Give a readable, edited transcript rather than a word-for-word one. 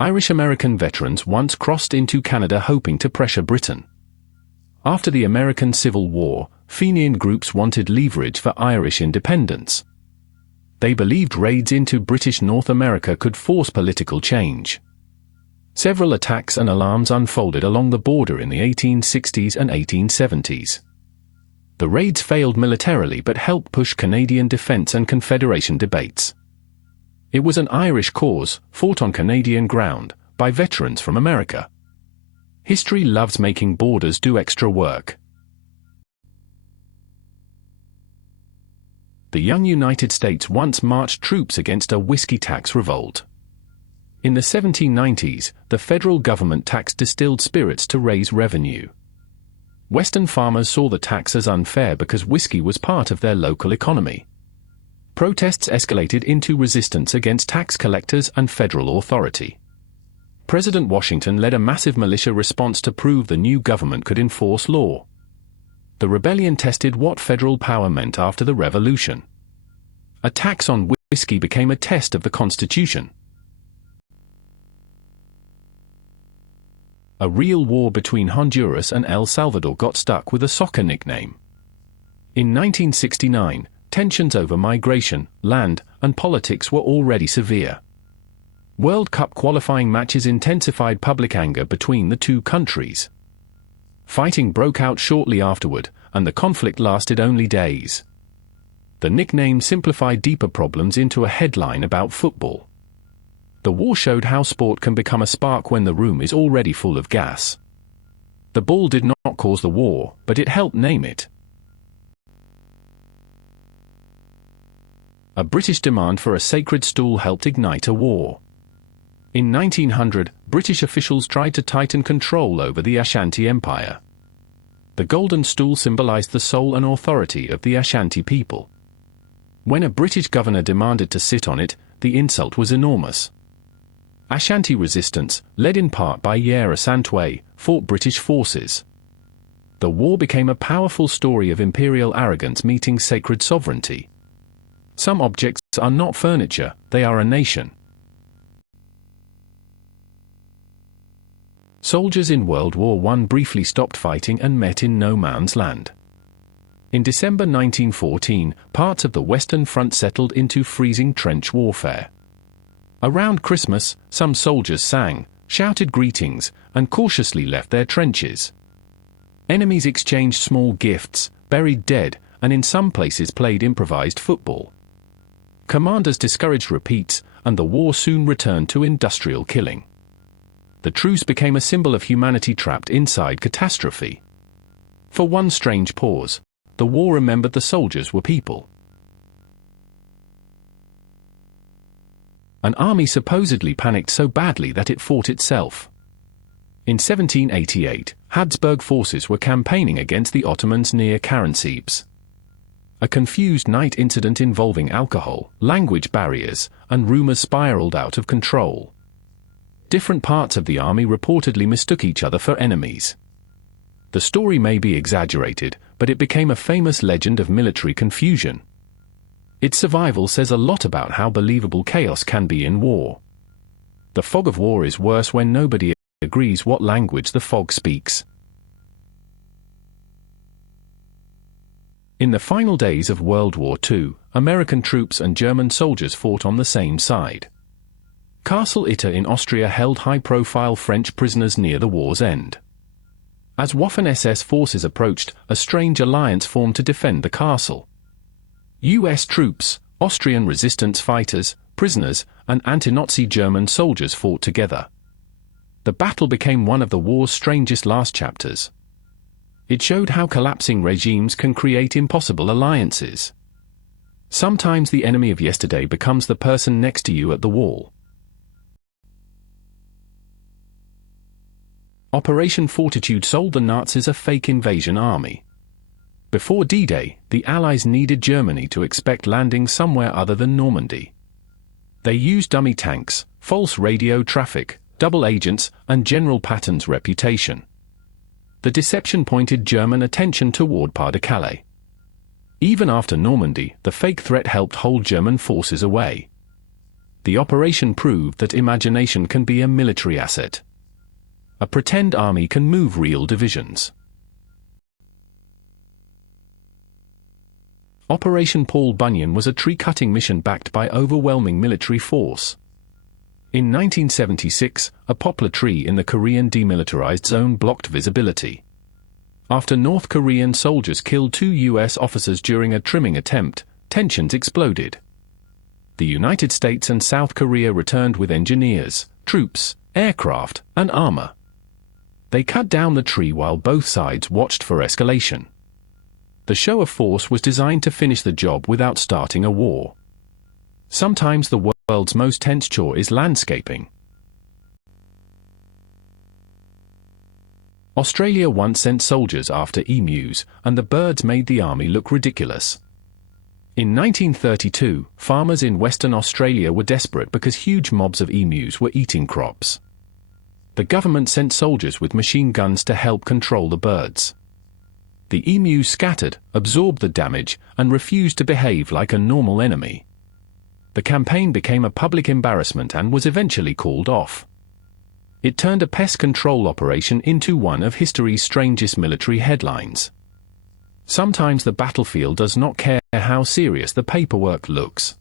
Irish-American veterans once crossed into Canada hoping to pressure Britain. After the American Civil War, Fenian groups wanted leverage for Irish independence. They believed raids into British North America could force political change. Several attacks and alarms unfolded along the border in the 1860s and 1870s. The raids failed militarily but helped push Canadian defense and Confederation debates. It was an Irish cause, fought on Canadian ground, by veterans from America. History loves making borders do extra work. The young United States once marched troops against a whiskey tax revolt. In the 1790s, the federal government taxed distilled spirits to raise revenue. Western farmers saw the tax as unfair because whiskey was part of their local economy. Protests escalated into resistance against tax collectors and federal authority. President Washington led a massive militia response to prove the new government could enforce law. The rebellion tested what federal power meant after the Revolution. A tax on whiskey became a test of the Constitution. A real war between Honduras and El Salvador got stuck with a soccer nickname. In 1969, tensions over migration, land, and politics were already severe. World Cup qualifying matches intensified public anger between the two countries. Fighting broke out shortly afterward, and the conflict lasted only days. The nickname simplified deeper problems into a headline about football. The war showed how sport can become a spark when the room is already full of gas. The ball did not cause the war, but it helped name it. A British demand for a sacred stool helped ignite a war. In 1900, British officials tried to tighten control over the Ashanti Empire. The golden stool symbolized the soul and authority of the Ashanti people. When a British governor demanded to sit on it, the insult was enormous. Ashanti resistance, led in part by Yera Santwe, fought British forces. The war became a powerful story of imperial arrogance meeting sacred sovereignty. Some objects are not furniture, they are a nation. Soldiers in World War I briefly stopped fighting and met in no man's land. In December 1914, parts of the Western Front settled into freezing trench warfare. Around Christmas, some soldiers sang, shouted greetings, and cautiously left their trenches. Enemies exchanged small gifts, buried dead, and in some places played improvised football. Commanders discouraged repeats, and the war soon returned to industrial killing. The truce became a symbol of humanity trapped inside catastrophe. For one strange pause, the war remembered the soldiers were people. An army supposedly panicked so badly that it fought itself. In 1788, Habsburg forces were campaigning against the Ottomans near Karansebes. A confused night incident involving alcohol, language barriers, and rumors spiraled out of control. Different parts of the army reportedly mistook each other for enemies. The story may be exaggerated, but it became a famous legend of military confusion. Its survival says a lot about how believable chaos can be in war. The fog of war is worse when nobody agrees what language the fog speaks. In the final days of World War II, American troops and German soldiers fought on the same side. Castle Itter in Austria held high-profile French prisoners near the war's end. As Waffen-SS forces approached, a strange alliance formed to defend the castle. US troops, Austrian resistance fighters, prisoners, and anti-Nazi German soldiers fought together. The battle became one of the war's strangest last chapters. It showed how collapsing regimes can create impossible alliances. Sometimes the enemy of yesterday becomes the person next to you at the wall. Operation Fortitude sold the Nazis a fake invasion army. Before D-Day, the Allies needed Germany to expect landing somewhere other than Normandy. They used dummy tanks, false radio traffic, double agents, and General Patton's reputation. The deception pointed German attention toward Pas-de-Calais. Even after Normandy, the fake threat helped hold German forces away. The operation proved that imagination can be a military asset. A pretend army can move real divisions. Operation Paul Bunyan was a tree-cutting mission backed by overwhelming military force. In 1976, a poplar tree in the Korean demilitarized zone blocked visibility. After North Korean soldiers killed 2 U.S. officers during a trimming attempt, tensions exploded. The United States and South Korea returned with engineers, troops, aircraft, and armor. They cut down the tree while both sides watched for escalation. The show of force was designed to finish the job without starting a war. Sometimes the world's most tense chore is landscaping. Australia once sent soldiers after emus, and the birds made the army look ridiculous. In 1932, farmers in Western Australia were desperate because huge mobs of emus were eating crops. The government sent soldiers with machine guns to help control the birds. The emus scattered, absorbed the damage, and refused to behave like a normal enemy. The campaign became a public embarrassment and was eventually called off. It turned a pest control operation into one of history's strangest military headlines. Sometimes the battlefield does not care how serious the paperwork looks.